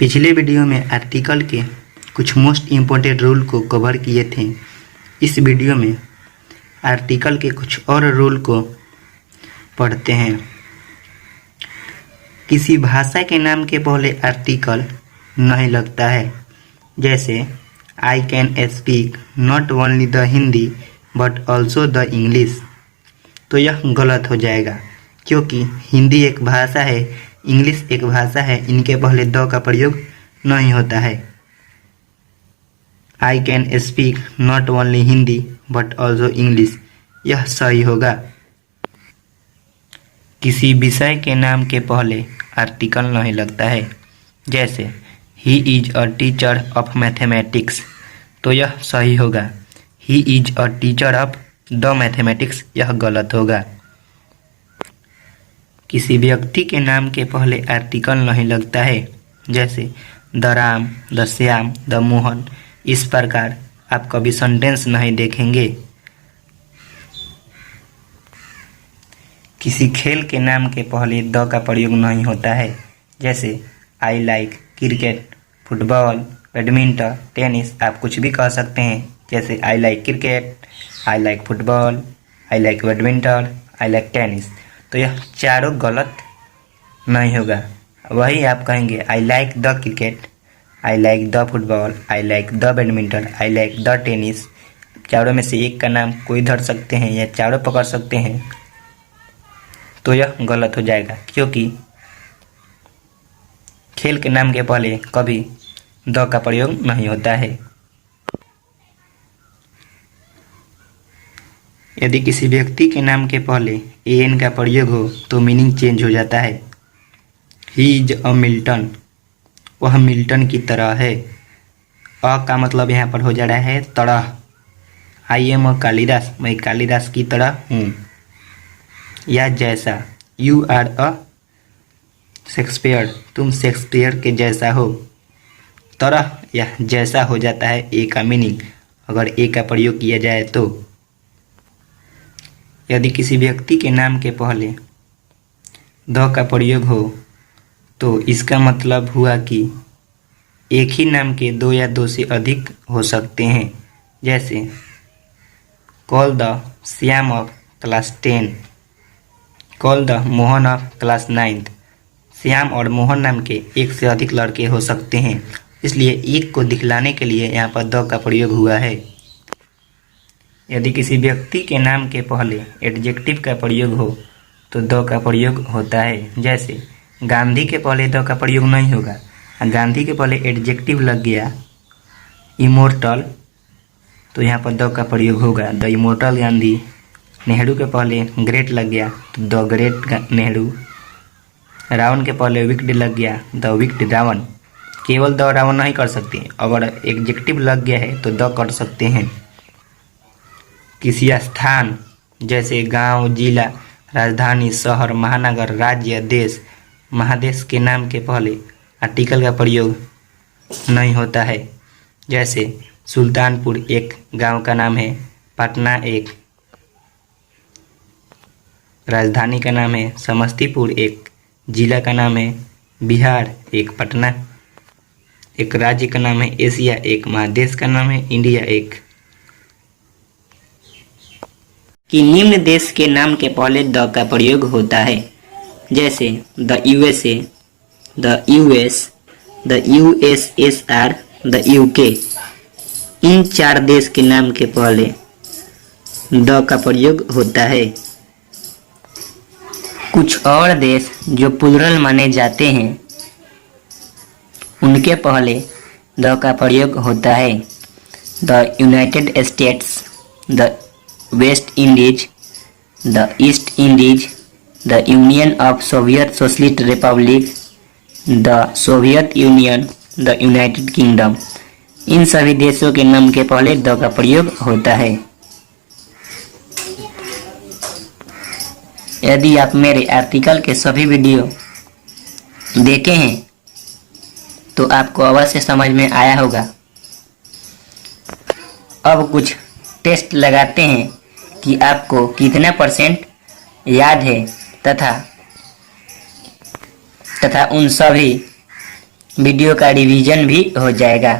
पिछले वीडियो में आर्टिकल के कुछ मोस्ट इम्पोर्टेंट रूल को कवर किए थे। इस वीडियो में आर्टिकल के कुछ और रूल को पढ़ते हैं। किसी भाषा के नाम के पहले आर्टिकल नहीं लगता है, जैसे I can speak not only the Hindi but also the English. तो यह गलत हो जाएगा, क्योंकि हिंदी एक भाषा है, इंग्लिश एक भाषा है, इनके पहले द का प्रयोग नहीं होता है। I can speak not only Hindi but also English, यह सही होगा। किसी विषय के नाम के पहले आर्टिकल नहीं लगता है, जैसे he is a teacher of mathematics, तो यह सही होगा। He is a teacher of the mathematics, यह गलत होगा। किसी व्यक्ति के नाम के पहले आर्टिकल नहीं लगता है, जैसे the Ram, the Shyam, the Mohan. इस प्रकार आप कभी सेंटेंस नहीं देखेंगे। किसी खेल के नाम के पहले द का प्रयोग नहीं होता है, जैसे I like cricket, football, badminton, tennis. आप कुछ भी कह सकते हैं, जैसे I like cricket, I like football, I like badminton, I like tennis. तो यह चारों गलत नहीं होगा। वही आप कहेंगे I like the cricket, I like the football, I like the badminton, I like the tennis. चारों में से एक का नाम कोई धर सकते हैं या चारों पकड़ सकते हैं, तो यह गलत हो जाएगा, क्योंकि खेल के नाम के पहले कभी द का प्रयोग नहीं होता है। यदि किसी व्यक्ति के नाम के पहले एन का प्रयोग हो तो मीनिंग चेंज हो जाता है। ही इज अ मिल्टन, वह मिल्टन की तरह है। अ का मतलब यहाँ पर हो जा रहा है तरह। आई एम अ कालिदास, मैं कालिदास की तरह हूँ। या जैसा, यू आर अ शेक्सपियर, तुम शेक्सपियर के जैसा हो। तरह या जैसा हो जाता है ए का मीनिंग, अगर ए का प्रयोग किया जाए तो। यदि किसी व्यक्ति के नाम के पहले द का प्रयोग हो तो इसका मतलब हुआ कि एक ही नाम के दो या दो से अधिक हो सकते हैं, जैसे call the Shyam of class 10, call the Mohan of class 9। Shyam और मोहन नाम के एक से अधिक लड़के हो सकते हैं, इसलिए एक को दिखलाने के लिए यहाँ पर द का प्रयोग हुआ है। यदि किसी व्यक्ति के नाम के पहले एडजेक्टिव का प्रयोग हो तो द का प्रयोग होता है, जैसे गांधी के पहले द का प्रयोग नहीं होगा। गांधी के पहले एडजेक्टिव लग गया इमोर्टल, तो यहाँ पर द का प्रयोग होगा, द इमोर्टल गांधी। नेहरू के पहले ग्रेट लग गया तो द ग्रेट नेहरू। रावण के पहले विक्ड लग गया, द विक्ड रावण। केवल द रावण नहीं कर सकते, अगर एडजेक्टिव लग गया है तो द कर सकते हैं। किसी स्थान जैसे गांव, जिला, राजधानी, शहर, महानगर, राज्य, देश, महादेश के नाम के पहले आर्टिकल का प्रयोग नहीं होता है, जैसे सुल्तानपुर एक गांव का नाम है, पटना एक राजधानी का नाम है, समस्तीपुर एक जिला का नाम है, बिहार एक पटना एक राज्य का नाम है, एशिया एक महादेश का नाम है, इंडिया एक। कि निम्न देश के नाम के पहले द का प्रयोग होता है, जैसे the USA, the US, the USSR, the UK. इन चार देश के नाम के पहले द का प्रयोग होता है। कुछ और देश जो प्लूरल माने जाते हैं उनके पहले द का प्रयोग होता है। The United States, the West Indies, the East Indies, the Union of Soviet Socialist Republic, the Soviet Union, the United Kingdom. इन सभी देशों के नाम के पहले द का प्रयोग होता है। यदि आप मेरे आर्टिकल के सभी वीडियो देखे हैं तो आपको अवश्य समझ में आया होगा। अब कुछ टेस्ट लगाते हैं कि आपको कितना % याद है तथा उन सभी वीडियो का रिवीजन भी हो जाएगा।